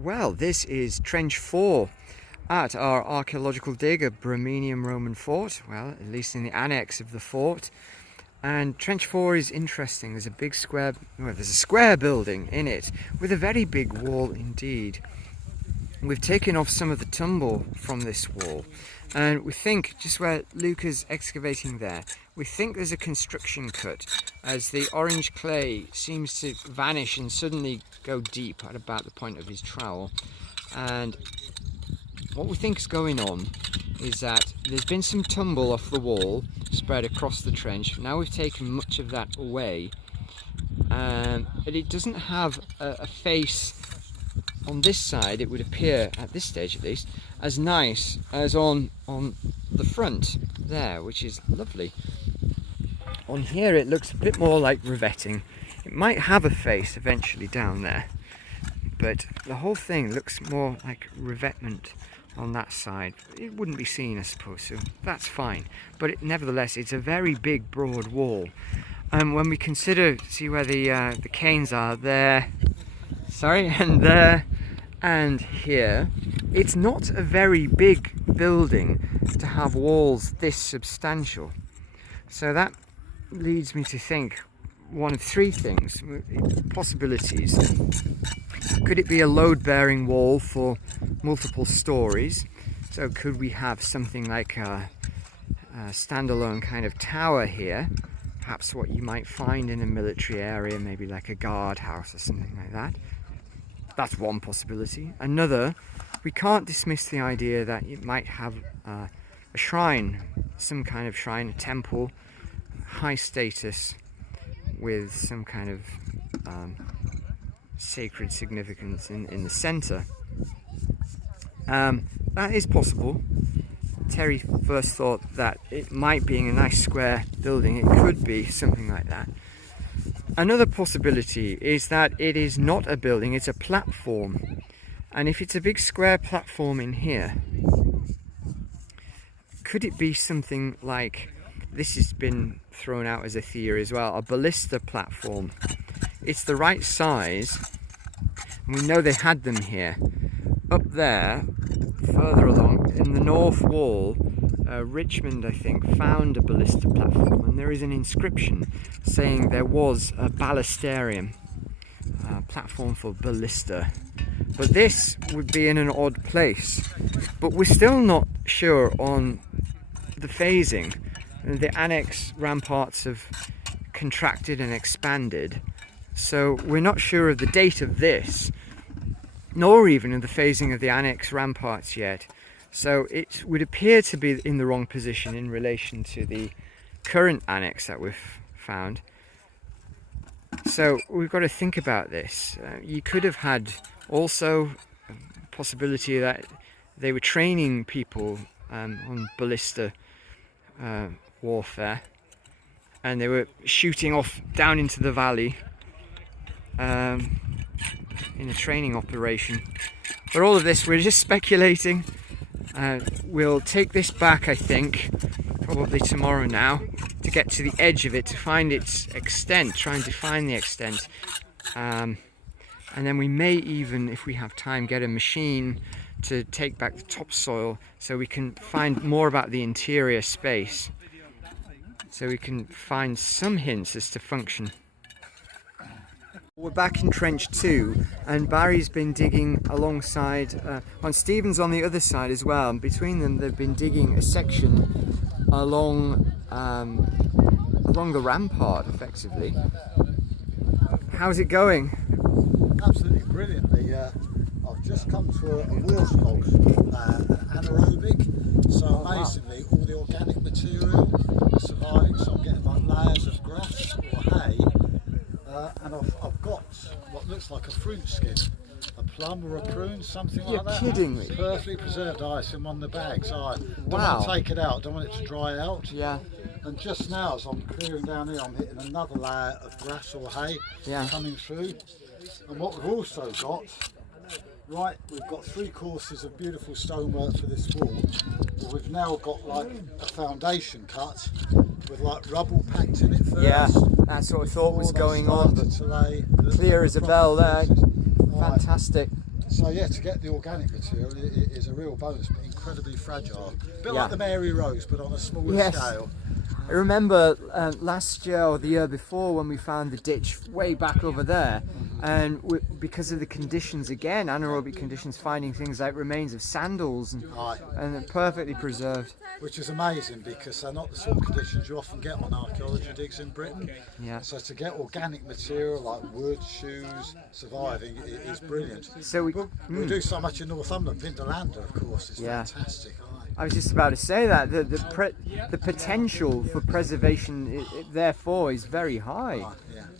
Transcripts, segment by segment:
Well, this is Trench 4 at our archaeological dig at Bremenium Roman Fort, well, at least in the annex of the fort. And Trench 4 is interesting. There's a big square, well, there's a square building in it with a very big wall indeed. We've taken off some of the tumble from this wall, and we think, just where Luke is excavating there, we think there's a construction cut as the orange clay seems to vanish and suddenly go deep at about the point of his trowel. And what we think is going on is that there's been some tumble off the wall spread across the trench. Now we've taken much of that away, but it doesn't have a face on this side. It would appear, at this stage at least, as nice as on the front there, which is lovely. On here it looks a bit more like revetting. It might have a face eventually down there, but the whole thing looks more like revetment on that side. It wouldn't be seen, I suppose, so that's fine. But nevertheless, it's a very big, broad wall. When we consider, see where the canes are there, and there, and here, it's not a very big building to have walls this substantial. So that leads me to think one of three things, possibilities. Could it be a load-bearing wall for multiple stories? So could we have something like a standalone kind of tower here? Perhaps what you might find in a military area, maybe like a guardhouse or something like that. That's one possibility. Another, we can't dismiss the idea that it might have a shrine, some kind of shrine, a temple, high status, with some kind of sacred significance in the centre. That is possible. Terry first thought that it might, being a nice square building, it could be something like that. Another possibility is that it is not a building, it's a platform. And if it's a big square platform in here, could it be something like, this has been thrown out as a theory as well, a ballista platform? It's the right size, and we know they had them here. Up there, further along, in the north wall, Richmond, I think, found a ballista platform, and there is an inscription saying there was a ballistarium, platform for ballista. But this would be in an odd place. But we're still not sure on the phasing. The annex ramparts have contracted and expanded, so we're not sure of the date of this, nor even of the phasing of the annex ramparts yet. So it would appear to be in the wrong position in relation to the current annex that we've found. So we've got to think about this. You could have had also a possibility that they were training people on ballista warfare, and they were shooting off down into the valley in a training operation. For all of this, we're just speculating. We'll take this back, I think, probably tomorrow now, to get to the edge of it, to find its extent, try and define the extent. And then we may even, if we have time, get a machine to take back the topsoil so we can find more about the interior space, so we can find some hints as to function. We're back in Trench 2, and Barry's been digging alongside, on Stephen's on the other side as well, and between them they've been digging a section along the rampart, effectively. How's it going? Absolutely brilliantly. I've just come to a wheels hole, anaerobic, so amazingly all the organic material survives. So I'm getting like layers of grass or hay. And I've got what looks like a fruit skin, a plum or a prune, something like that. You're kidding me. Perfectly preserved ice in one of the bags. I don't want to take it out, don't want it to dry out. Yeah. And just now, as I'm clearing down here, I'm hitting another layer of grass or hay coming through. And what we've also got, we've got 3 courses of beautiful stonework for this wall. But we've now got like a foundation cut with like rubble packed in it first. Yeah, that's what I thought was going on, but clear as a bell there. Fantastic. So yeah, to get the organic material is a real bonus, but incredibly fragile. A bit like the Mary Rose, but on a smaller scale. I remember last year or the year before when we found the ditch way back over there, and because of the conditions, again, anaerobic conditions, finding things like remains of sandals and they're perfectly preserved. Which is amazing because they're not the sort of conditions you often get on archaeology digs in Britain. Yeah. So to get organic material like wood, shoes, surviving is brilliant. So we do so much in Northumberland. Vindolanda, of course, is fantastic. I was just about to say that the potential for preservation, therefore, is very high.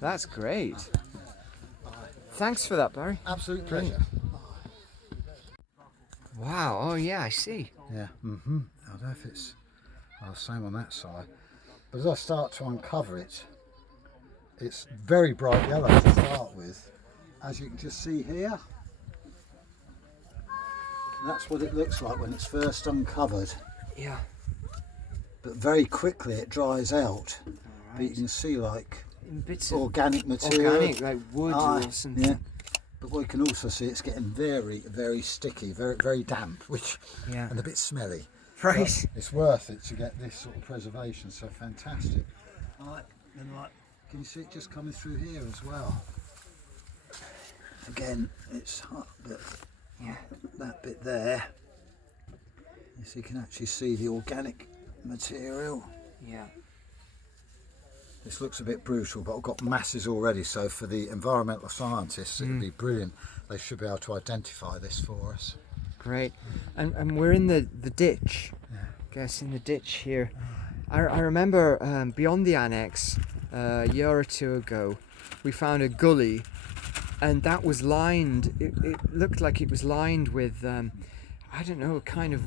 That's great. Thanks for that, Barry. Absolute pleasure. Wow. Oh yeah, I see. Yeah. I don't know if it's the same on that side, but as I start to uncover it, it's very bright yellow to start with, as you can just see here. That's what it looks like when it's first uncovered. Yeah. But very quickly it dries out. But you can see like bits organic material. Organic, like wood or something. Yeah. But we can also see it's getting very, very sticky, very, very damp, and a bit smelly. Right. But it's worth it to get this sort of preservation. So fantastic. Can you see it just coming through here as well? Again, it's hot, but that bit there, so you can actually see the organic material. Yeah. This looks a bit brutal, but I've got masses already, so for the environmental scientists it would be brilliant. They should be able to identify this for us. Great. And we're in the ditch. I guess in the ditch here. I remember beyond the annex a year or two ago we found a gully, and that was lined, it looked like it was lined with, I don't know, a kind of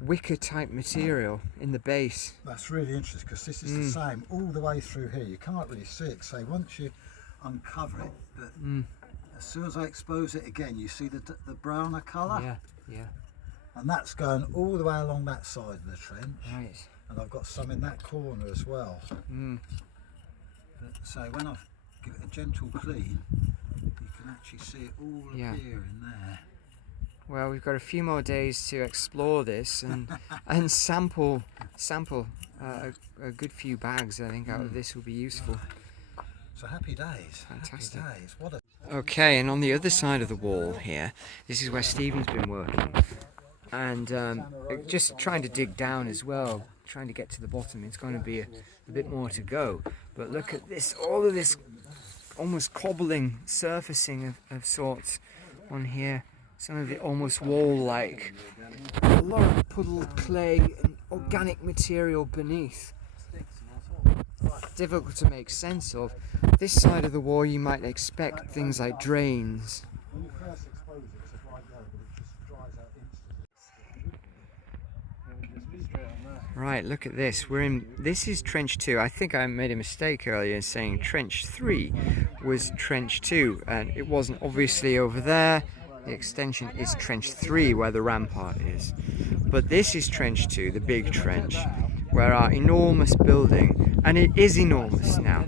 wicker type material in the base. That's really interesting because this is the same all the way through here. You can't really see it, so once you uncover it, but as soon as I expose it again, you see the browner colour? Yeah. And that's going all the way along that side of the trench. Right. And I've got some in that corner as well. So when I give it a gentle clean, you can actually see it all appear in there. Well, we've got a few more days to explore this and sample a good few bags. I think out of this will be useful. So happy days. Fantastic. Happy days. What a... Okay, and on the other side of the wall here, this is where Stephen's been working, and just trying to dig down as well, trying to get to the bottom. It's going to be a bit more to go, but look at this, all of this almost cobbling, surfacing of sorts on here. Some of it almost wall-like. A lot of puddled clay and organic material beneath. Difficult to make sense of. This side of the wall you might expect things like drains. When you first expose it, it's a bright yellow, but it just dries out instantly. Right, look at this. This is trench 2. I think I made a mistake earlier in saying trench 3 was trench 2, and it wasn't obviously over there. The extension is trench 3 where the rampart is. But this is trench 2, the big trench, where our enormous building, and it is enormous now.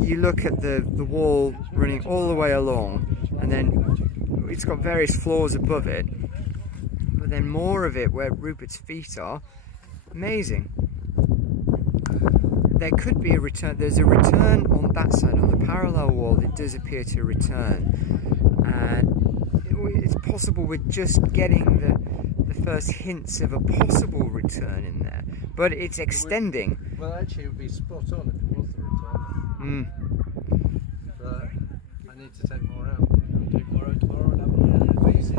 You look at the wall running all the way along, and then it's got various floors above it, but then more of it where Rupert's feet are. Amazing. There could be a return. There's a return on that side, on the parallel wall. It does appear to return, and it's possible we're just getting the first hints of a possible return in there, but it's extending. Well, actually, it would be spot on if it was the return. But I need to take more out. Take more out tomorrow and have a look. But you see,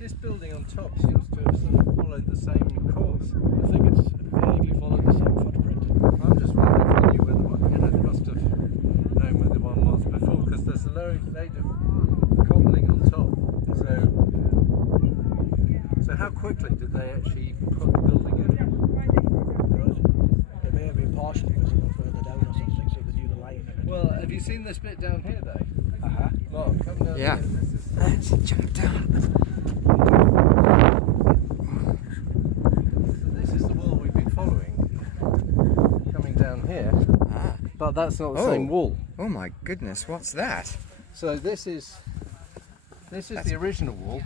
this building on top seems to have sort of followed the same course. I think it's vaguely followed the same footprint. I'm just wondering if they knew where the one, they must have known where the one was before, because there's a load of cobbling on top. So how quickly did they actually put the building in? It may have been partially visible further down or something, so they knew the line. Well, have you seen this bit down here though? Mark, come down Yeah. here. Let's jump down. So this is the wall we've been following, coming down here. But that's not the same wall. Oh my goodness, what's that? So this is This is the original wall.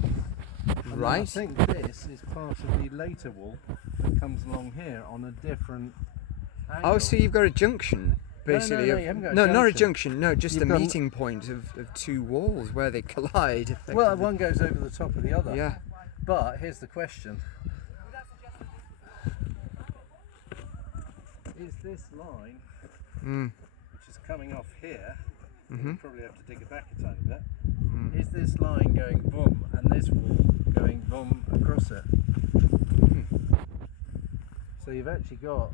And Right. I think this is part of the later wall that comes along here on a different angle. Oh, so you've got a junction, basically. No, you haven't got a no, not a junction. junction. No, just You've the got- meeting point of two walls where they collide. Effectively. Well, one goes over the top of the other. Yeah. But here's the question. Is this line, which is coming off here, we'll probably have to dig it back a tiny bit, is this line going boom and this wall going boom across it? So you've actually got,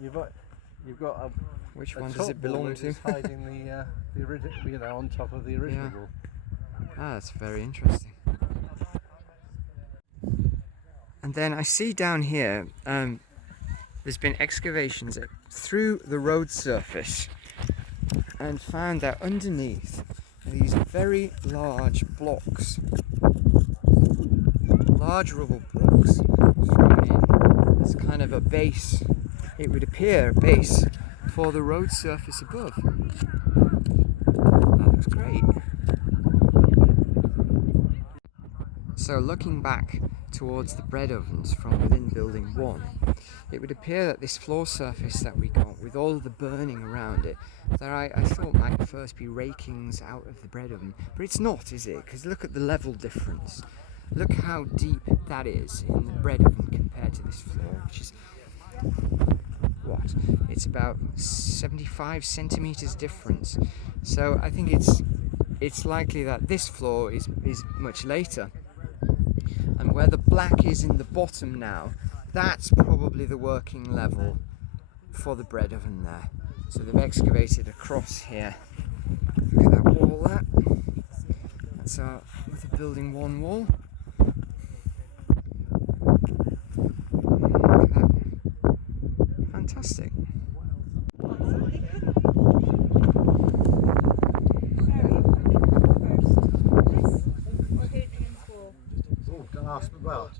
you've got a Which a one top does it belong wall to? that's hiding the original, you know, on top of the original Yeah. wall. Ah, that's very interesting. And then I see down here, there's been excavations through the road surface and found that underneath these very large blocks, large rubble blocks thrown in as kind of a base, it would appear a base for the road surface above. That looks great. So looking back towards the bread ovens from within building 1, it would appear that this floor surface that we got with all the burning around it, that I thought might first be rakings out of the bread oven, but it's not, is it? Because look at the level difference. Look how deep that is in the bread oven compared to this floor, which is what? It's about 75 centimeters difference. So I think it's likely that this floor is much later. And where the black is in the bottom now, that's probably the working level for the bread oven there. So they've excavated across here. Look at that wall there. That's our other building 1 wall. Look at that. Fantastic. Well,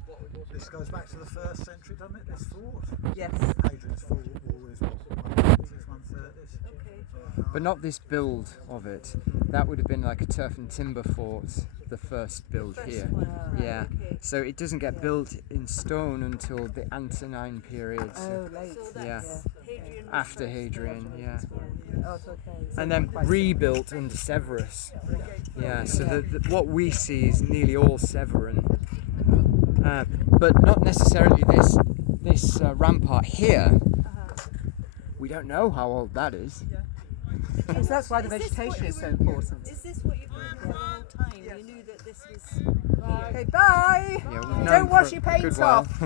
this goes back to the 1st century, doesn't it? This fort. Yes. Hadrian's Fort wall is what, 140s, 130s. But not this build of it. That would have been like a turf and timber fort, the first build here. Yeah. So it doesn't get built in stone until the Antonine period. So Oh, late. yeah. Hadrian was After first. Hadrian, yeah. Oh, it's okay. So And then quite rebuilt under Severus. Yeah, so what we see is nearly all Severan. But not necessarily this rampart here. We don't know how old that is. So that's why the vegetation is so important. Is this what you've known for a long time? You knew that this was here? Okay, bye! Yeah, we've Don't known wash for your a good paint while. off.